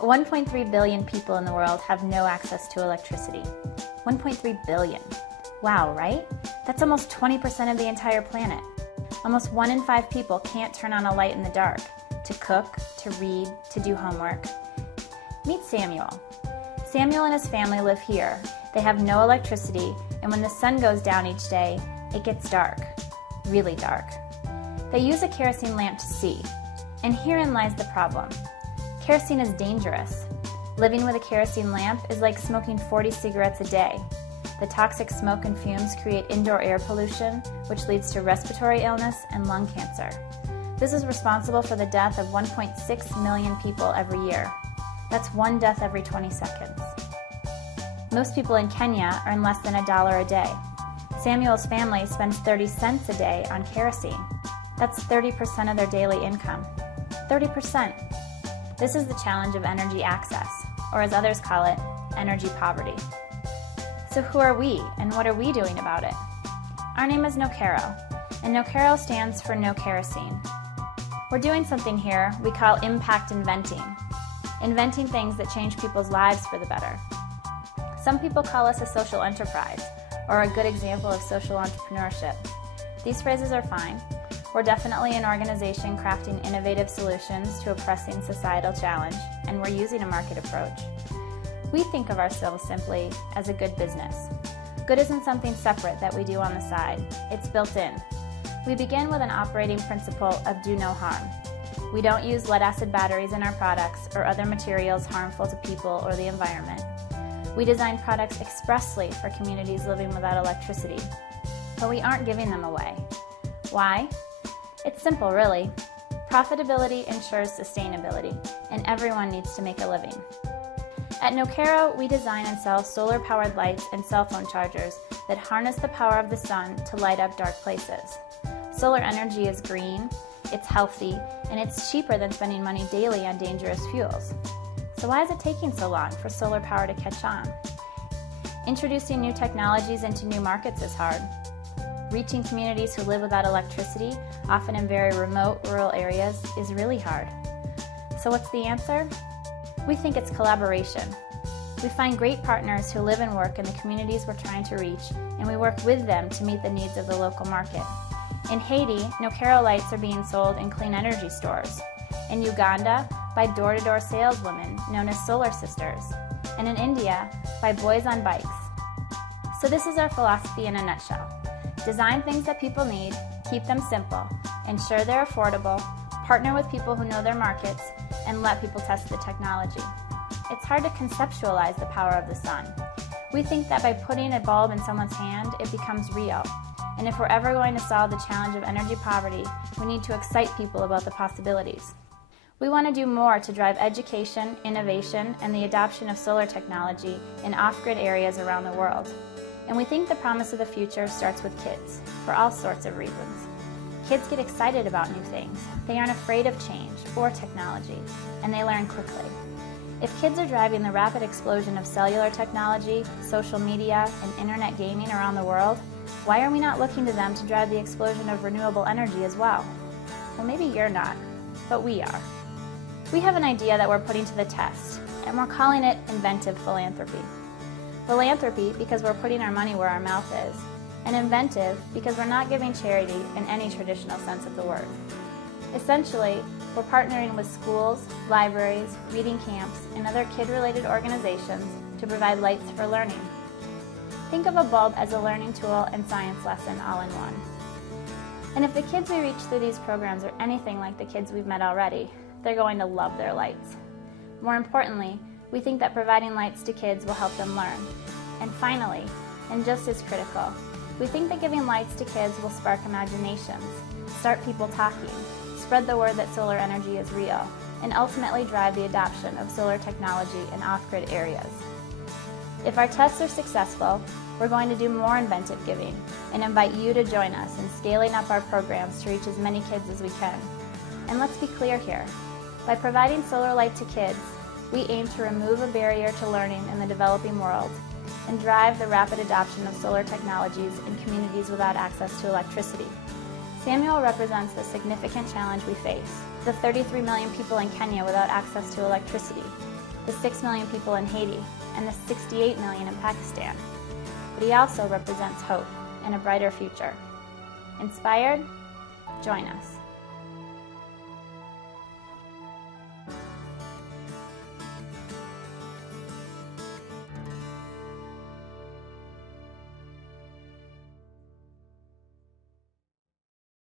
1.3 billion people in the world have no access to electricity. 1.3 billion. Wow, right? That's almost 20% of the entire planet. Almost 1 in 5 people can't turn on a light in the dark to cook, to read, to do homework. Meet Samuel. Samuel and his family live here. They have no electricity, and when the sun goes down each day, it gets dark. Really dark. They use a kerosene lamp to see, and herein lies the problem. Kerosene is dangerous. Living with a kerosene lamp is like smoking 40 cigarettes a day. The toxic smoke and fumes create indoor air pollution, which leads to respiratory illness and lung cancer. This is responsible for the death of 1.6 million people every year. That's 1 death every 20 seconds. Most people in Kenya earn less than $1 a day. Samuel's family spends 30 cents a day on kerosene. That's 30% of their daily income. 30%. This is the challenge of energy access, or as others call it, energy poverty. So who are we, and what are we doing about it? Our name is Nokero, and Nokero stands for no kerosene. We're doing something here we call impact inventing. Inventing things that change people's lives for the better. Some people call us a social enterprise, or a good example of social entrepreneurship. These phrases are fine. We're definitely an organization crafting innovative solutions to a pressing societal challenge, and we're using a market approach. We think of ourselves simply as a good business. Good isn't something separate that we do on the side. It's built in. We begin with an operating principle of do no harm. We don't use lead-acid batteries in our products or other materials harmful to people or the environment. We design products expressly for communities living without electricity, but we aren't giving them away. Why? It's simple, really. Profitability ensures sustainability, and everyone needs to make a living. At Nokero, we design and sell solar-powered lights and cell phone chargers that harness the power of the sun to light up dark places. Solar energy is green, it's healthy, and it's cheaper than spending money daily on dangerous fuels. So why is it taking so long for solar power to catch on? Introducing new technologies into new markets is hard. Reaching communities who live without electricity, often in very remote rural areas, is really hard. So what's the answer? We think it's collaboration. We find great partners who live and work in the communities we're trying to reach, and we work with them to meet the needs of the local market. In Haiti, Nokero lights are being sold in clean energy stores. In Uganda, by door-to-door saleswomen known as Solar Sisters. And in India, by boys on bikes. So this is our philosophy in a nutshell. Design things that people need, keep them simple, ensure they're affordable, partner with people who know their markets, and let people test the technology. It's hard to conceptualize the power of the sun. We think that by putting a bulb in someone's hand, it becomes real. And if we're ever going to solve the challenge of energy poverty, we need to excite people about the possibilities. We want to do more to drive education, innovation, and the adoption of solar technology in off-grid areas around the world. And we think the promise of the future starts with kids, for all sorts of reasons. Kids get excited about new things. They aren't afraid of change or technology, and they learn quickly. If kids are driving the rapid explosion of cellular technology, social media, and internet gaming around the world, why are we not looking to them to drive the explosion of renewable energy as well? Well, maybe you're not, but we are. We have an idea that we're putting to the test, and we're calling it inventive philanthropy. Philanthropy because we're putting our money where our mouth is, and inventive because we're not giving charity in any traditional sense of the word. Essentially, we're partnering with schools, libraries, reading camps, and other kid-related organizations to provide lights for learning. Think of a bulb as a learning tool and science lesson all in one. And if the kids we reach through these programs are anything like the kids we've met already, they're going to love their lights. More importantly, we think that providing lights to kids will help them learn. And finally, and just as critical, we think that giving lights to kids will spark imaginations, start people talking, spread the word that solar energy is real, and ultimately drive the adoption of solar technology in off-grid areas. If our tests are successful, we're going to do more inventive giving and invite you to join us in scaling up our programs to reach as many kids as we can. And let's be clear here. By providing solar light to kids, we aim to remove a barrier to learning in the developing world and drive the rapid adoption of solar technologies in communities without access to electricity. Samuel represents the significant challenge we face, the 33 million people in Kenya without access to electricity. the 6 million people in Haiti, and the 68 million in Pakistan. But he also represents hope and a brighter future. Inspired? Join us.